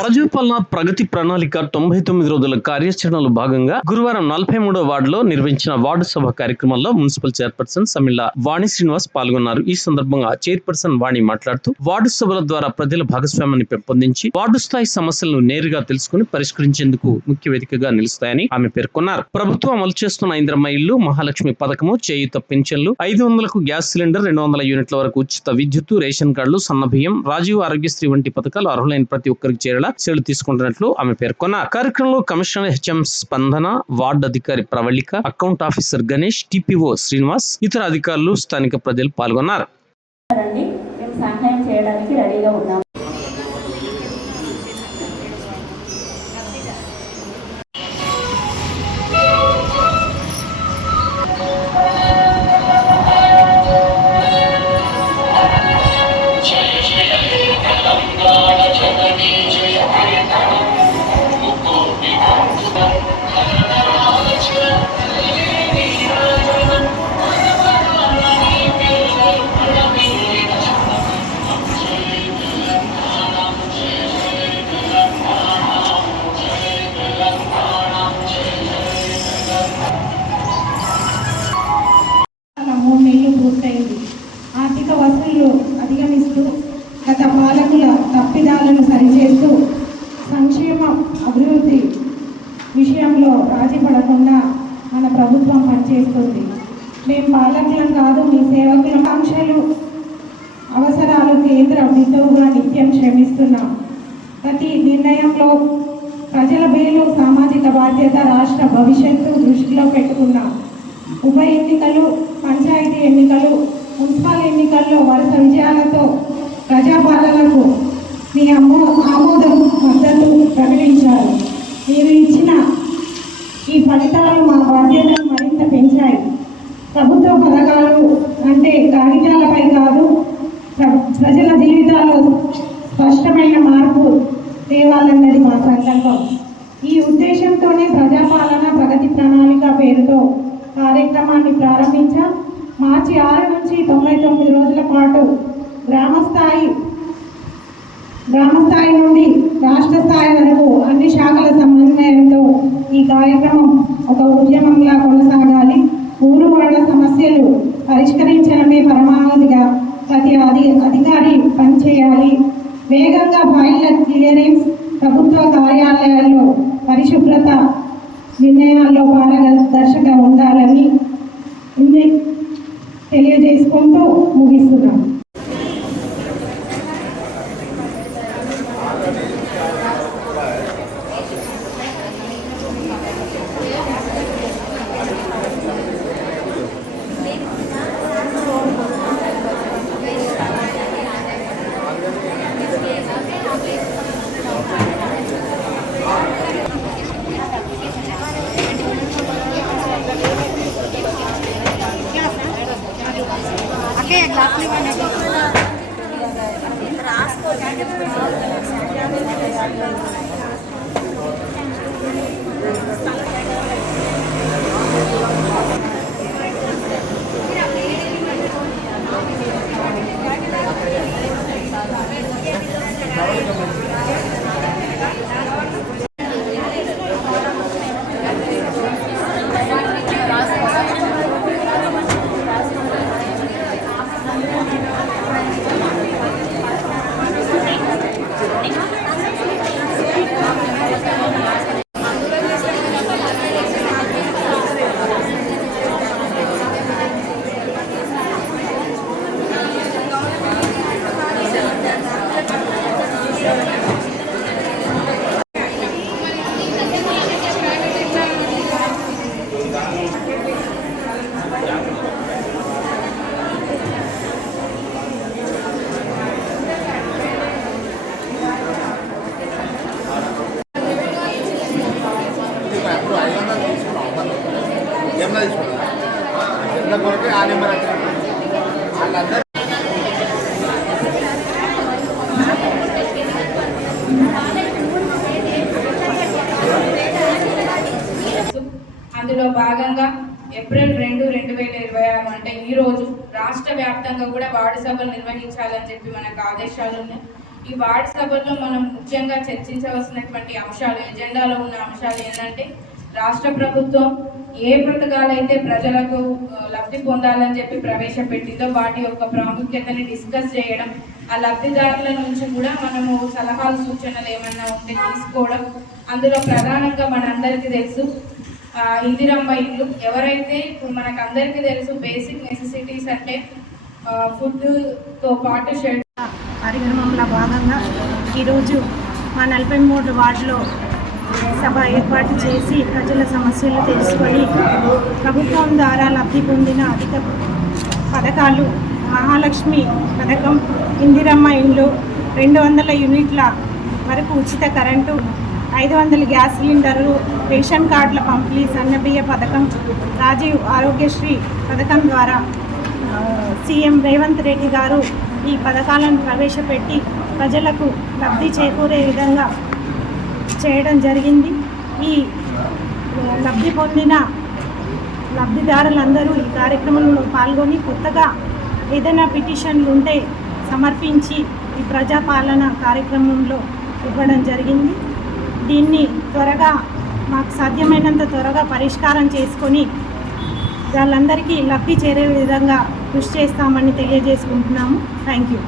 ప్రజాపాలన ప్రగతి ప్రణాళిక 99 రోజుల కార్యాచరణలో భాగంగా గురువారం 43వ వార్డులో నిర్వహించిన వార్డు సభ కార్యక్రమంలో మున్సిపల్ చైర్పర్సన్ సమిళ్ల వాణి శ్రీనివాస్ పాల్గొన్నారు. ఈ సందర్భంగా చైర్పర్సన్ వాణి మాట్లాడుతూ వార్డు సభల ద్వారా ప్రజల భాగస్వామ్యాన్ని పెంపొందించి వార్డు స్థాయి సమస్యలను నేరుగా తెలుసుకుని పరిష్కరించేందుకు ముఖ్య వేదికగా నిలుస్తాయని ఆమె పేర్కొన్నారు. ప్రభుత్వం అమలు చేస్తున్న ఇంద్రమ్మ ఇల్లు, మహాలక్ష్మి పథకము, చేయూత పింఛన్లు, 500కు గ్యాస్ సిలిండర్, 200 యూనిట్ల వరకు ఉచిత విద్యుత్, రేషన్ కార్డులు, సన్నబియ్యం, రాజీవ్ ఆరోగ్యశ్రీ వంటి పథకాలు అర్హులైన ప్రతి ఒక్కరికి చేరేలా చర్యలు తీసుకుంటున్నట్లు ఆమె పేర్కొన్నారు. కార్యక్రమంలో కమిషనర్ హెచ్ఎం స్పందన, వార్డు అధికారి Pravalika, account officer Ganesh, TPO Srinivas, ఇతర అధికారులు, స్థానిక ప్రజలు పాల్గొన్నారు. ఆర్థిక వసూళ్లు అధిగమిస్తూ గత పాలకుల తప్పిదాలను సరిచేస్తూ సంక్షేమ అభివృద్ధి విషయంలో రాజీ పడకుండా మన ప్రభుత్వం పనిచేస్తుంది. మేము పాలకులం కాదు, మీ సేవకుల ఆకాంక్షలు, అవసరాలు కేంద్ర బిందువుగా నిత్యం శ్రమిస్తున్నాం. ప్రతి నిర్ణయంలో ప్రజల మేలు, సామాజిక బాధ్యత, రాష్ట్ర భవిష్యత్తు దృష్టిలో పెట్టుకున్నాం. ఉప ఎన్నికలు, పంచాయతీ ఎన్నికలు, మున్సిపల్ ఎన్నికల్లో వరుస విజయాలతో ప్రజాపాలనకు మీ ఆమోదం, మద్దతు ప్రకటించారు. మీరు ఇచ్చిన ఈ ఫలితాలు మా బాధ్యతను మరింత పెంచాయి. ప్రభుత్వ పథకాలు అంటే కాగితాలపై కాదు, ప్రజల జీవితాల్లో స్పష్టమైన మార్పు తేవాలన్నది మా సంకల్పం. ఈ ఉద్దేశంతోనే ప్రజాపాలన ప్రగతి ప్రణాళిక పేరుతో కార్యక్రమాన్ని ప్రారంభించాం. మార్చి 6 నుంచి 99 రోజుల పాటు గ్రామ స్థాయి నుండి రాష్ట్ర స్థాయి వరకు అన్ని శాఖల సమన్వయంతో ఈ కార్యక్రమం ఒక ఉద్యమంలా కొనసాగాలి. ఊరు వాళ్ల సమస్యలు పరిష్కరించడమే పరమావధిగా ప్రతి అధికారి పనిచేయాలి. వేగంగా ఫైళ్ల క్లియరెన్స్, ప్రభుత్వ కార్యాలయాల్లో పరిశుభ్రత, నిర్ణయాల్లో పారదర్శకంగా ఉండాలని తెలియజేసుకుంటూ ముగిస్తున్నాం. అందులో భాగంగా ఏప్రిల్ 2, 2026 అంటే ఈ రోజు రాష్ట్ర వ్యాప్తంగా కూడా వార్డు సభలు నిర్వహించాలని చెప్పి మనకు ఆదేశాలు ఉన్నాయి. ఈ వార్డు సభలో మనం ముఖ్యంగా చర్చించవలసినటువంటి అంశాలు, ఎజెండాలో ఉన్న అంశాలు ఏంటంటే రాష్ట్ర ప్రభుత్వం ఏ పథకాలు అయితే ప్రజలకు లబ్ధి పొందాలని చెప్పి ప్రవేశపెట్టిందో వాటి యొక్క ప్రాముఖ్యతని డిస్కస్ చేయడం, ఆ లబ్ధిదారుల నుంచి కూడా మనము సలహాలు సూచనలు ఏమైనా ఉంటే తీసుకోవడం. అందులో ప్రధానంగా మనందరికీ తెలుసు ఇందిరమ్మ ఇల్లు. ఎవరైతే ఇప్పుడు మనకు అందరికీ తెలుసు బేసిక్ నెసెసిటీస్ అంటే ఫుడ్తో పాటు షెల్టర్ కార్యక్రమంలో భాగంగా ఈరోజు మా 43 వార్డులో సభ ఏర్పాటు చేసి ప్రజల సమస్యలు తెలుసుకొని ప్రభుత్వం ద్వారా లబ్ధి పొందిన అధిక పథకాలు మహాలక్ష్మి పథకం, ఇందిరమ్మ ఇండ్లు, 200 యూనిట్ల వరకు ఉచిత కరెంటు, 500 గ్యాస్ సిలిండర్లు, రేషన్ కార్డుల పంపిణీ, సన్నబియ్య పథకం, రాజీవ్ ఆరోగ్యశ్రీ పథకం ద్వారా సీఎం రేవంత్ రెడ్డి గారు ఈ పథకాలను ప్రవేశపెట్టి ప్రజలకు లబ్ధి చేకూరే విధంగా చేయడం జరిగింది. ఈ లబ్ధి పొందిన లబ్ధిదారులందరూ ఈ కార్యక్రమంలో పాల్గొని కొత్తగా ఏదైనా పిటిషన్లు ఉంటే సమర్పించి ఈ ప్రజాపాలన కార్యక్రమంలో ఇవ్వడం జరిగింది. దీన్ని త్వరగా మాకు సాధ్యమైనంత త్వరగా పరిష్కారం చేసుకొని వాళ్ళందరికీ లబ్ధి చేరే విధంగా కృషి చేస్తామని తెలియజేసుకుంటున్నాము. Thank you.